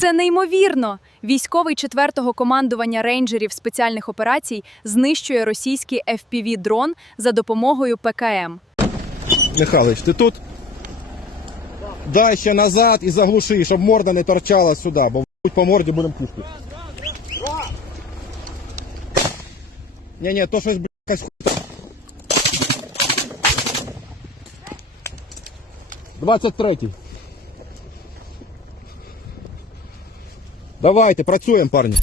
Це неймовірно! Військовий 4-го командування рейнджерів спеціальних операцій знищує російський FPV-дрон за допомогою ПКМ. Михайлович, ти тут? Дай ще назад і заглуши, щоб морда не торчала сюди, бо по морді будемо пушки. Ні, то щось, якась хуйта. 23-й. Давайте, працюємо, парні.